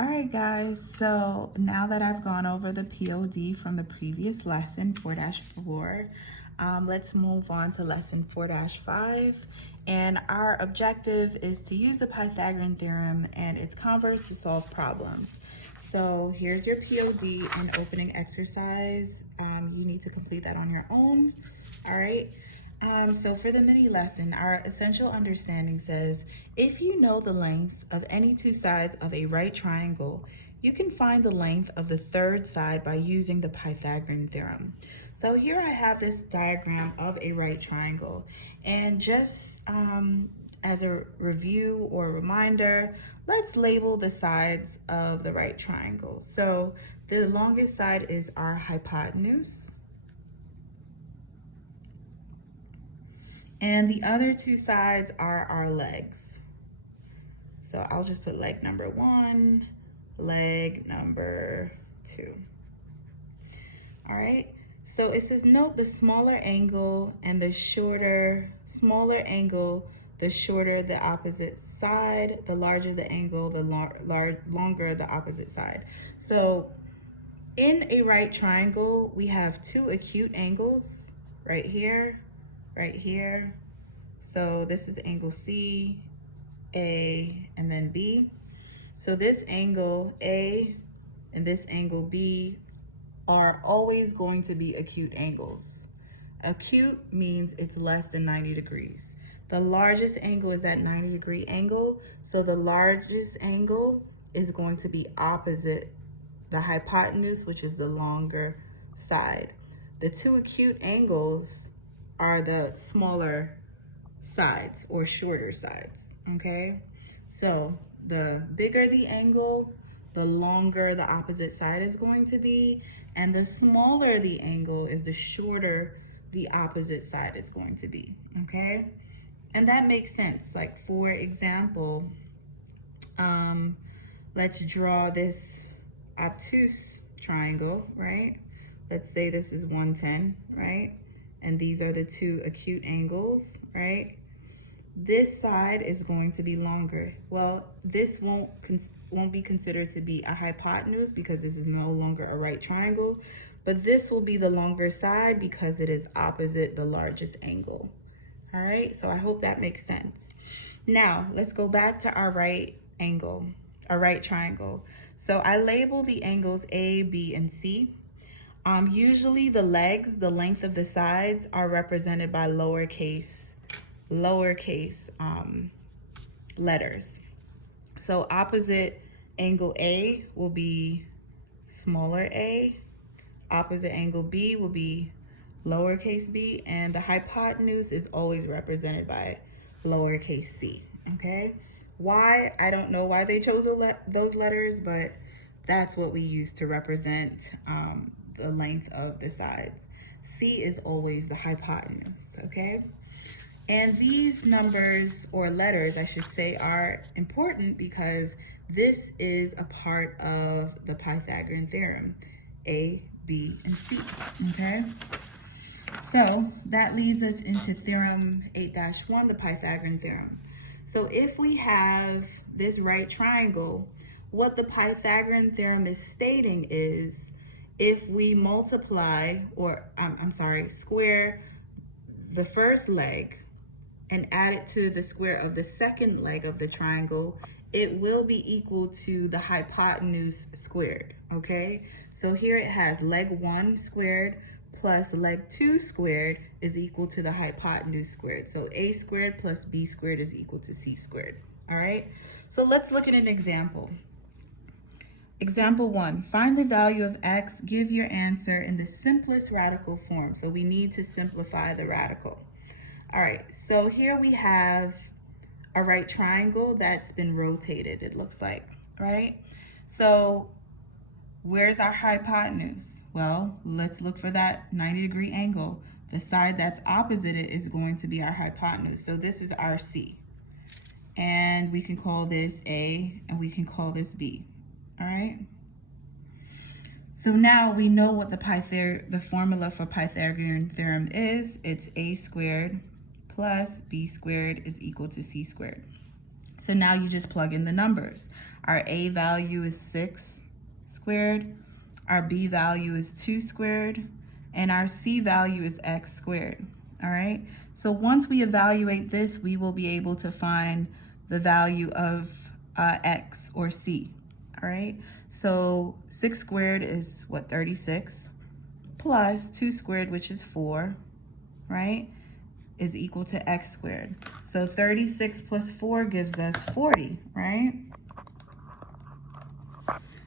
All right, guys, so now that I've gone over the POD from the previous lesson, 4-4, let's move on to lesson 4-5. And our objective is to use the Pythagorean theorem and its converse to solve problems. So here's your POD and opening exercise. You need to complete that on your own. All right. So for the mini lesson, our essential understanding says, if you know the lengths of any two sides of a right triangle, you can find the length of the third side by using the Pythagorean theorem. So here I have this diagram of a right triangle, and just as a review or reminder, let's label the sides of the right triangle. So the longest side is our hypotenuse, and the other two sides are our legs. So I'll just put leg number 1, leg number 2. All right, so it says note the smaller angle and the smaller angle, the shorter the opposite side, the larger the angle, the longer the opposite side. So in a right triangle, we have two acute angles right here, right here. So this is angle C, A, and then B. So this angle A and this angle B are always going to be acute angles. Acute means it's less than 90 degrees. The largest angle is that 90-degree angle. So the largest angle is going to be opposite the hypotenuse, which is the longer side. The two acute angles are the smaller sides or shorter sides, okay? So the bigger the angle, the longer the opposite side is going to be, and the smaller the angle is the shorter the opposite side is going to be, okay? And that makes sense. Like, for example, let's draw this obtuse triangle, right? Let's say this is 110, right? And these are the two acute angles, right? This side is going to be longer. Well, this won't be considered to be a hypotenuse because this is no longer a right triangle, but this will be the longer side because it is opposite the largest angle. All right, so I hope that makes sense. Now, let's go back to our right triangle. So I label the angles A, B, and C. Usually the legs, the length of the sides, are represented by lowercase letters. So opposite angle A will be smaller a, opposite angle B will be lowercase b, and the hypotenuse is always represented by lowercase c, okay? Why? I don't know why they chose those letters, but that's what we use to represent the length of the sides. C is always the hypotenuse, okay? And these numbers, or letters, I should say, are important because this is a part of the Pythagorean theorem, A, B, and C, okay? So that leads us into theorem 8-1, the Pythagorean theorem. So if we have this right triangle, what the Pythagorean theorem is stating is if we multiply, or square the first leg and add it to the square of the second leg of the triangle, it will be equal to the hypotenuse squared, okay? So here it has leg 1 squared plus leg 2 squared is equal to the hypotenuse squared. So a squared plus b squared is equal to c squared, all right? So let's look at an example. Example 1, find the value of x, give your answer in the simplest radical form. So we need to simplify the radical. All right, so here we have a right triangle that's been rotated, it looks like, right? So where's our hypotenuse? Well, let's look for that 90-degree angle. The side that's opposite it is going to be our hypotenuse. So this is our C. And we can call this A, and we can call this B, all right? So now we know what the formula for Pythagorean theorem is. It's A squared plus b squared is equal to c squared. So now you just plug in the numbers. Our A value is 6 squared. Our B value is 2 squared. And our C value is x squared. All right. So once we evaluate this, we will be able to find the value of x or C. All right. So 6 squared is what, 36, plus 2 squared, which is 4, right, is equal to x squared. So 36 plus 4 gives us 40, right?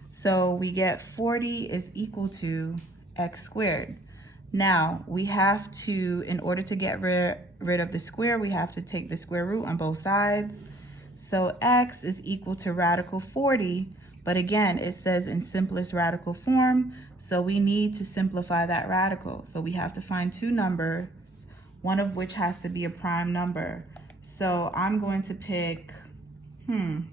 So we get 40 is equal to x squared. Now we have to, in order to get rid of the square, we have to take the square root on both sides. So x is equal to radical 40, but again, it says in simplest radical form, so we need to simplify that radical. So we have to find two numbers, one of which has to be a prime number. So I'm going to pick 10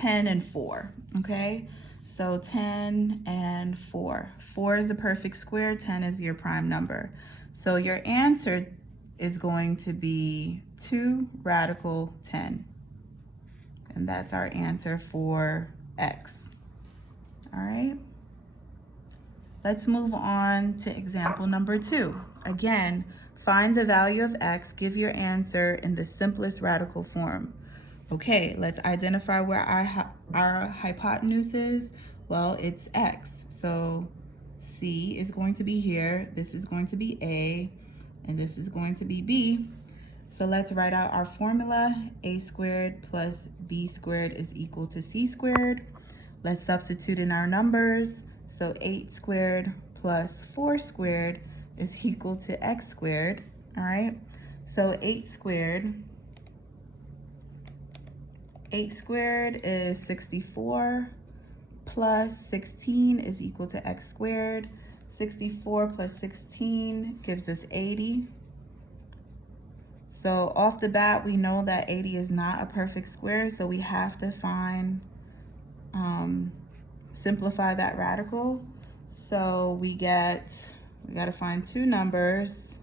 and 4, okay? So 10 and 4. 4 is the perfect square, 10 is your prime number. So your answer is going to be 2 radical 10. And that's our answer for x. All right. Let's move on to example number 2. Again, find the value of x, give your answer in the simplest radical form. Okay, let's identify where our hypotenuse is. Well, it's x. So C is going to be here, this is going to be A, and this is going to be B. So let's write out our formula. A squared plus B squared is equal to C squared. Let's substitute in our numbers. So 8 squared plus 4 squared is equal to x squared, all right? So 8 squared is 64 plus 16 is equal to x squared. 64 plus 16 gives us 80. So off the bat, we know that 80 is not a perfect square, so we have to simplify that radical. So we got to find two numbers,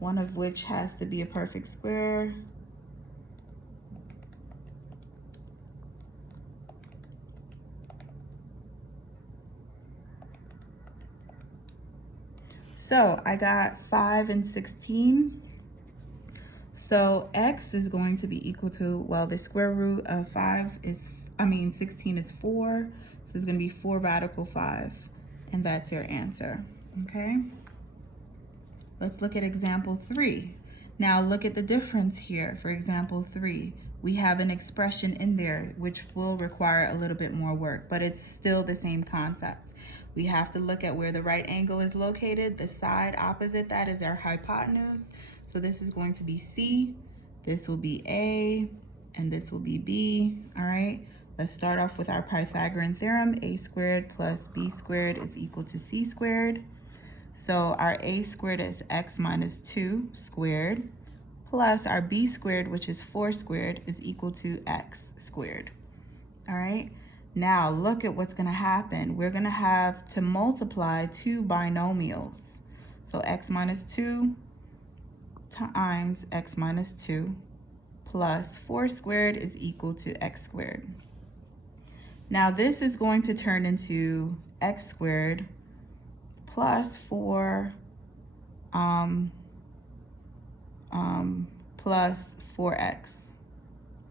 one of which has to be a perfect square. So I got 5 and 16. So x is going to be equal to, well, the square root of 16 is 4. So it's going to be 4 radical 5. And that's your answer, okay? Let's look at example 3. Now look at the difference here. For example 3, we have an expression in there which will require a little bit more work, but it's still the same concept. We have to look at where the right angle is located. The side opposite that is our hypotenuse. So this is going to be C, this will be A, and this will be B, all right? Let's start off with our Pythagorean theorem. A squared plus B squared is equal to C squared. So our A squared is x minus 2 squared, plus our B squared, which is 4 squared, is equal to x squared, all right? Now look at what's gonna happen. We're gonna have to multiply two binomials. So x minus 2 times x minus 2 plus 4 squared is equal to x squared. Now this is going to turn into x squared plus 4 plus 4x,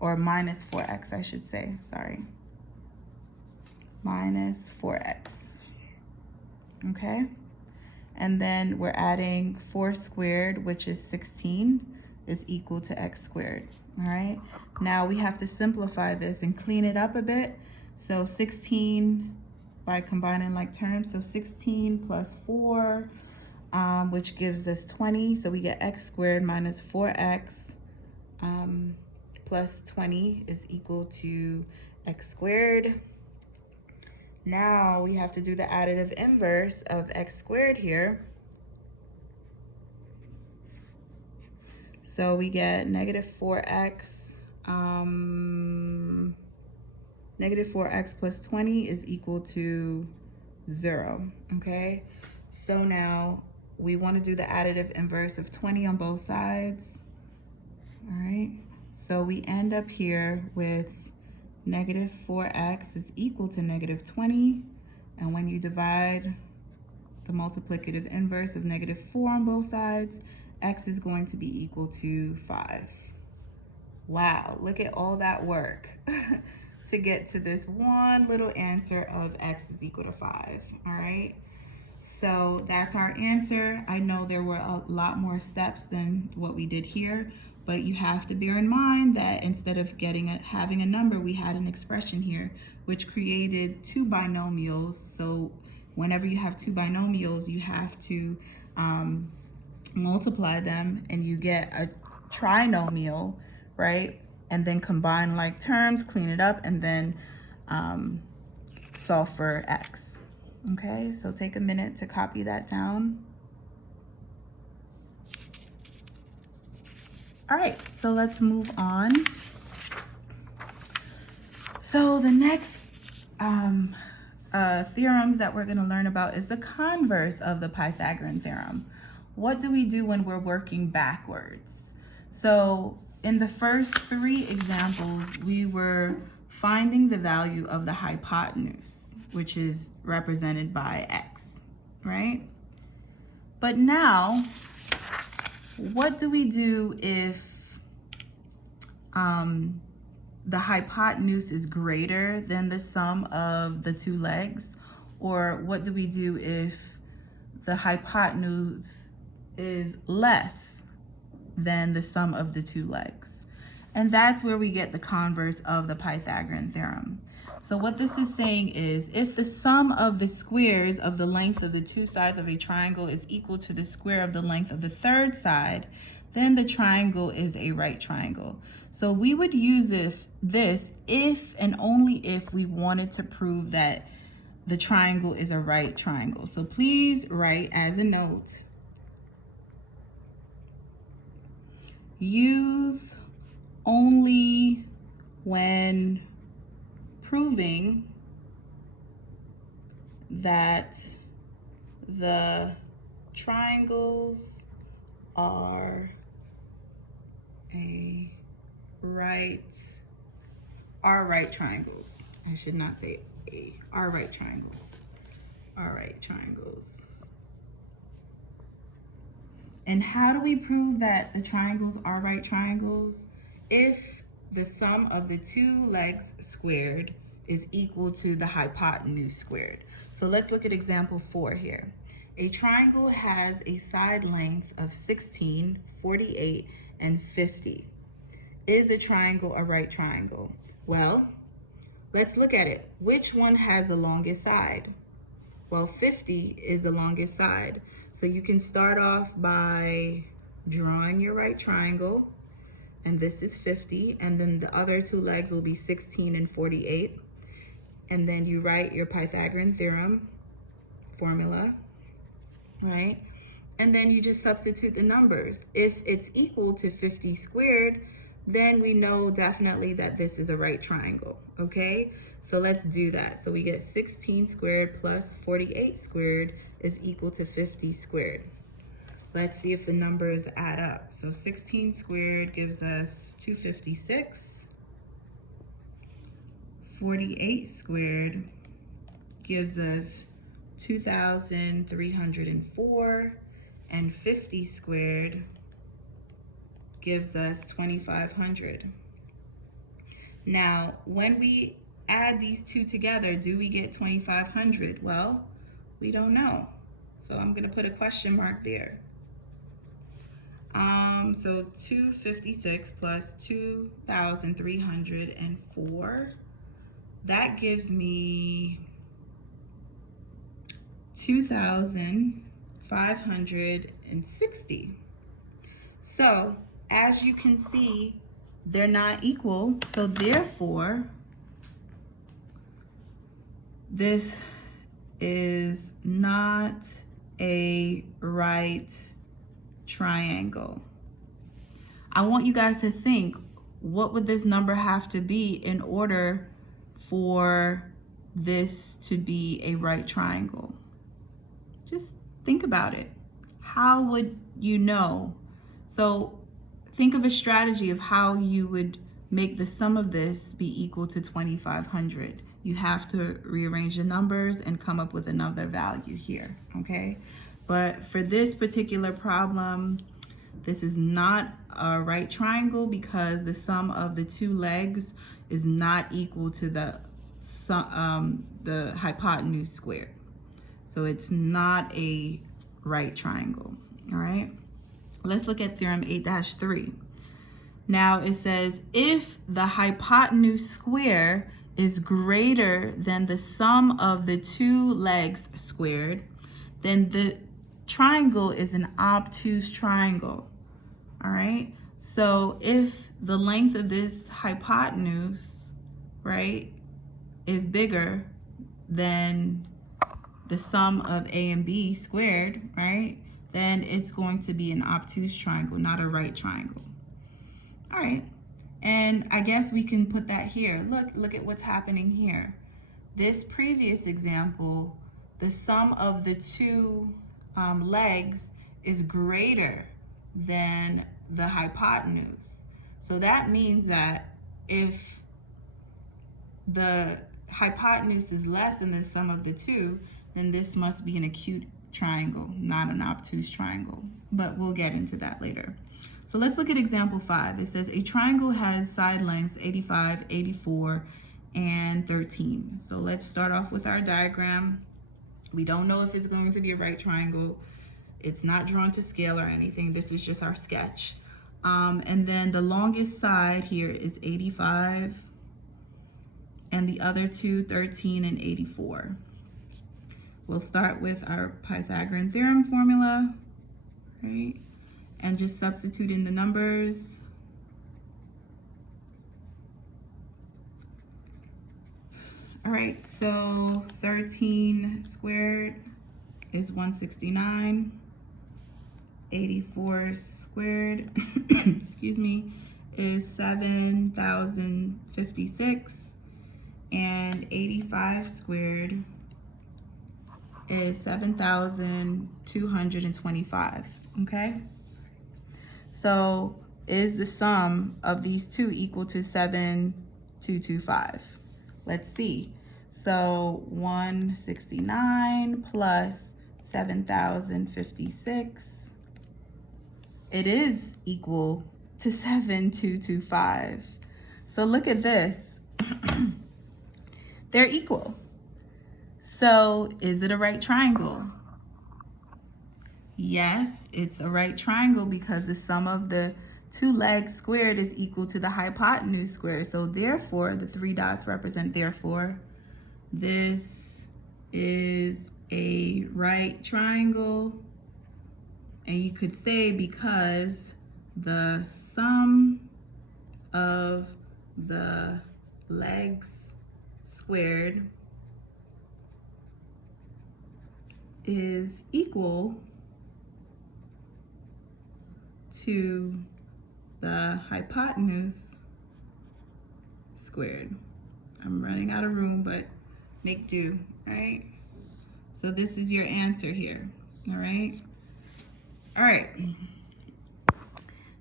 or minus 4x, I should say, sorry. Minus 4x, okay? And then we're adding 4 squared, which is 16, is equal to x squared, all right? Now we have to simplify this and clean it up a bit. So 16 by combining like terms, so 16 plus 4, which gives us 20. So we get x squared minus 4x plus 20 is equal to x squared. Now we have to do the additive inverse of x squared here. So we get negative 4x, negative 4x plus 20 is equal to 0, okay? So now we want to do the additive inverse of 20 on both sides, all right? So we end up here with negative 4x is equal to negative 20. And when you divide the multiplicative inverse of negative 4 on both sides, x is going to be equal to 5. Wow, look at all that work to get to this one little answer of x is equal to 5, all right? So that's our answer. I know there were a lot more steps than what we did here, but you have to bear in mind that instead of having a number, we had an expression here, which created two binomials. So whenever you have two binomials, you have to multiply them and you get a trinomial, right? And then combine like terms, clean it up, and then solve for x. Okay, so take a minute to copy that down. All right, so let's move on. So the next theorems that we're going to learn about is the converse of the Pythagorean theorem. What do we do when we're working backwards? So in the first three examples, we were finding the value of the hypotenuse, which is represented by x, right? But now, what do we do if the hypotenuse is greater than the sum of the two legs? Or what do we do if the hypotenuse is less than the sum of the two legs? And that's where we get the converse of the Pythagorean theorem. So what this is saying is, if the sum of the squares of the length of the two sides of a triangle is equal to the square of the length of the third side, then the triangle is a right triangle. So we would use this if and only if we wanted to prove that the triangle is a right triangle. So please write as a note, use only when proving that the triangles are right triangles. I should not say are right triangles. Are right triangles. And how do we prove that the triangles are right triangles? If the sum of the two legs squared is equal to the hypotenuse squared. So let's look at example 4 here. A triangle has a side length of 16, 48, and 50. Is a triangle a right triangle? Well, let's look at it. Which one has the longest side? Well, 50 is the longest side. So you can start off by drawing your right triangle, and this is 50, and then the other two legs will be 16 and 48. And then you write your Pythagorean theorem formula, right? And then you just substitute the numbers. If it's equal to 50 squared, then we know definitely that this is a right triangle, okay? So let's do that. So we get 16 squared plus 48 squared is equal to 50 squared. Let's see if the numbers add up. So 16 squared gives us 256. 48 squared gives us 2,304. And 50 squared gives us 2,500. Now, when we add these two together, do we get 2,500? Well, we don't know. So I'm going to put a question mark there. So 256 plus 2,304, that gives me 2,560. So as you can see, they're not equal. So therefore, this is not a right triangle. I want you guys to think, what would this number have to be in order for this to be a right triangle? Just think about it. How would you know? So think of a strategy of how you would make the sum of this be equal to 2,500. You have to rearrange the numbers and come up with another value here, okay? But for this particular problem, this is not a right triangle because the sum of the two legs is not equal to the hypotenuse squared. So it's not a right triangle, all right? Let's look at theorem 8-3. Now it says, if the hypotenuse square is greater than the sum of the two legs squared, then the triangle is an obtuse triangle, all right? So if the length of this hypotenuse, right, is bigger than the sum of A and B squared, right, then it's going to be an obtuse triangle, not a right triangle. All right, and I guess we can put that here. Look at what's happening here. This previous example, the sum of the two legs is greater than the hypotenuse. So that means that if the hypotenuse is less than the sum of the two, then this must be an acute triangle, not an obtuse triangle. But we'll get into that later. So let's look at example 5. It says a triangle has side lengths 85, 84, and 13. So let's start off with our diagram. We don't know if it's going to be a right triangle. It's not drawn to scale or anything. This is just our sketch. And then the longest side here is 85, and the other two, 13 and 84. We'll start with our Pythagorean theorem formula, right? And just substitute in the numbers. All right, so 13 squared is 169. 84 squared, excuse me, is 7,056. And 85 squared is 7,225, okay? So is the sum of these two equal to 7,225? Let's see. So 169 plus 7,056, it is equal to 7,225. So look at this. They're equal. So is it a right triangle? Yes, it's a right triangle because the sum of the two legs squared is equal to the hypotenuse squared. So therefore, the three dots represent therefore. This is a right triangle. And you could say because the sum of the legs squared is equal to the hypotenuse squared. I'm running out of room, but make do, all right? So this is your answer here, all right? All right.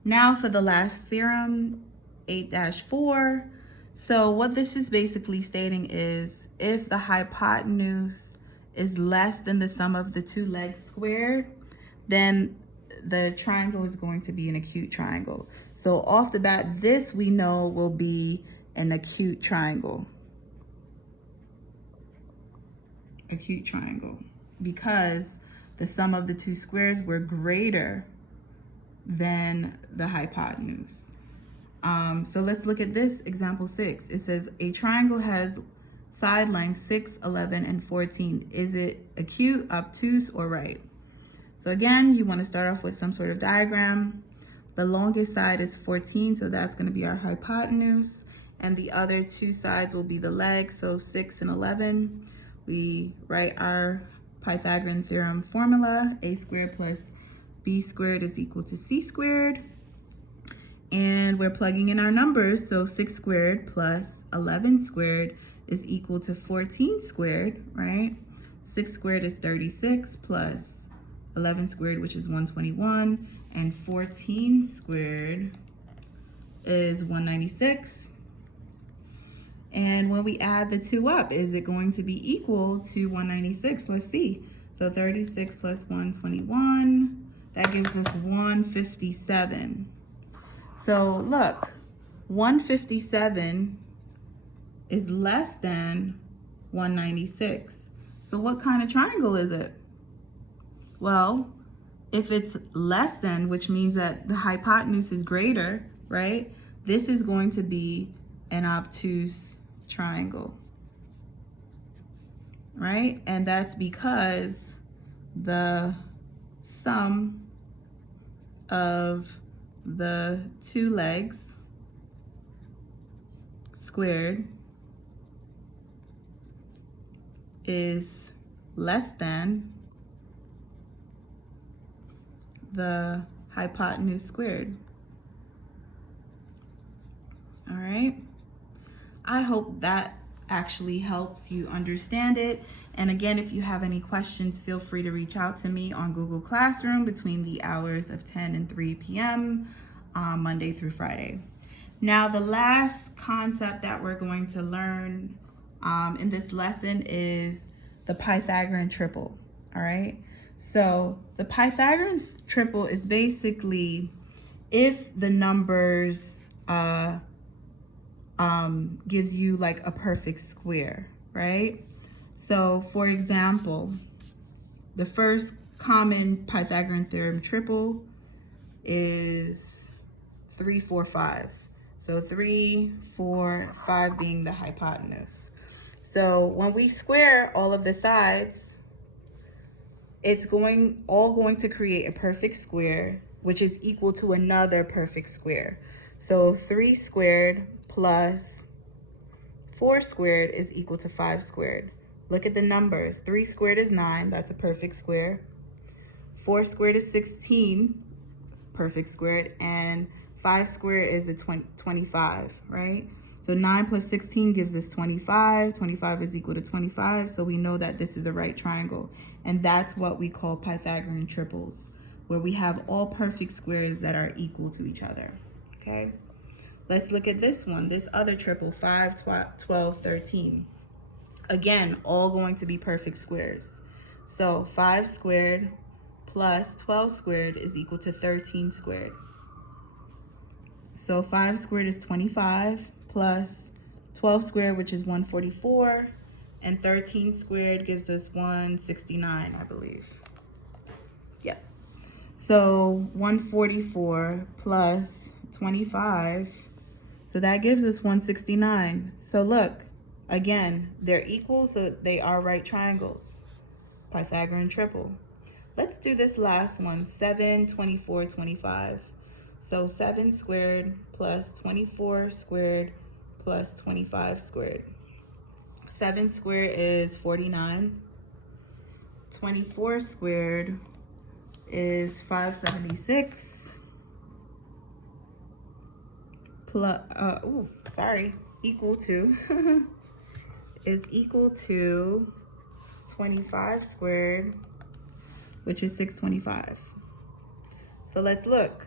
Now for the last theorem, 8-4. So what this is basically stating is if the hypotenuse is less than the sum of the two legs squared, then the triangle is going to be an acute triangle. So off the bat, this we know will be an acute triangle. Acute triangle, because the sum of the two squares were greater than the hypotenuse. So let's look at this example 6. It says a triangle has side lengths 6, 11, and 14. Is it acute, obtuse, or right? So again, you want to start off with some sort of diagram. The longest side is 14, so that's going to be our hypotenuse. And the other two sides will be the legs, so 6 and 11. We write our Pythagorean theorem formula, a squared plus b squared is equal to c squared. And we're plugging in our numbers, so 6 squared plus 11 squared is equal to 14 squared, right? 6 squared is 36 plus 11 squared, which is 121, and 14 squared is 196. And when we add the 2 up, is it going to be equal to 196? Let's see. So 36 plus 121, that gives us 157. So look, 157 is less than 196. So what kind of triangle is it? Well, if it's less than, which means that the hypotenuse is greater, right? This is going to be an obtuse triangle, right? And that's because the sum of the 2 legs squared is less than the hypotenuse squared. All right. I hope that actually helps you understand it. And again, if you have any questions, feel free to reach out to me on Google Classroom between the hours of 10 and 3 p.m. Monday through Friday. Now, the last concept that we're going to learn in this lesson is the Pythagorean triple. All right. So the Pythagorean triple is basically if the numbers gives you like a perfect square, right? So for example, the first common Pythagorean theorem triple is 3, 4, 5. So 3, 4, 5 being the hypotenuse. So when we square all of the sides, it's all going to create a perfect square, which is equal to another perfect square. So 3 squared plus 4 squared is equal to 5 squared. Look at the numbers. 3 squared is 9, that's a perfect square. 4 squared is 16, perfect squared. And 5 squared is 25, right? So 9 plus 16 gives us 25. 25 is equal to 25, so we know that this is a right triangle. And that's what we call Pythagorean triples, where we have all perfect squares that are equal to each other, okay? Let's look at this one, this other triple, 5, 12, 13. Again, all going to be perfect squares. So 5 squared plus 12 squared is equal to 13 squared. So 5 squared is 25 plus 12 squared, which is 144, and 13 squared gives us 169, I believe. Yep. So 144 plus 25, so that gives us 169. So look, again, they're equal, so they are right triangles. Pythagorean triple. Let's do this last one, 7, 24, 25. So 7 squared plus 24 squared plus 25 squared. 7 squared is 49. 24 squared is 576. Plus, equal to is equal to 25 squared, which is 625. So let's look.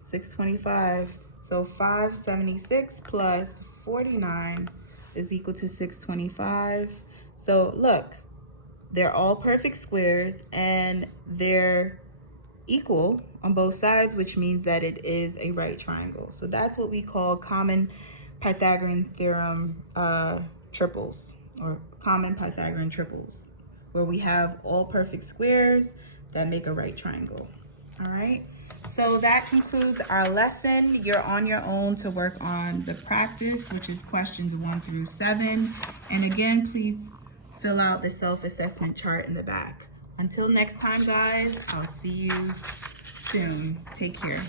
625. So 576 plus 49 is equal to 625. So look, they're all perfect squares and they're equal on both sides, which means that it is a right triangle. So that's what we call common Pythagorean theorem triples, or common Pythagorean triples, where we have all perfect squares that make a right triangle. All right. So that concludes our lesson. You're on your own to work on the practice, which is questions 1 through 7. And again, please fill out the self-assessment chart in the back. Until next time, guys, I'll see you soon. Take care.